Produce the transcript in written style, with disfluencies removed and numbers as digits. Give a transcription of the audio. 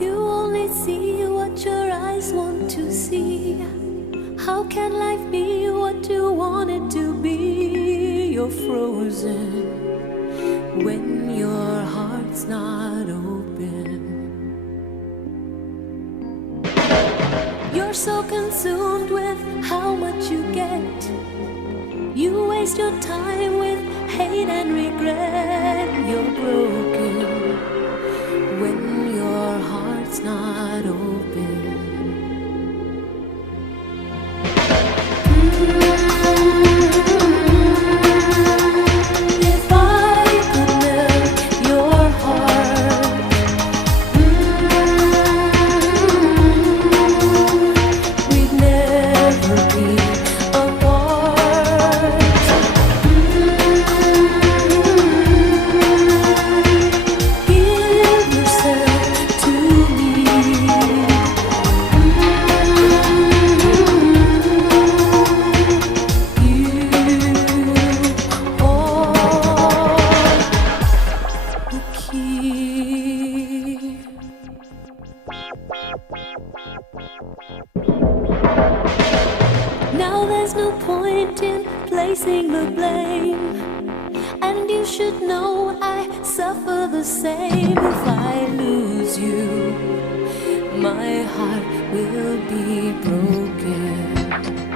You only see what your eyes want to see. How can life be what you want it to be? You're frozen when your heart's not open. You're so consumed with how much you get. You waste your time with hate and regret. You're broken when your heart's not open. If I could melt your heart, we'd never be apart. Give yourself to me. You hold the key. Now there's no point in placing the blame, and you should know I suffer the same. If I lose you, my heart will be broken.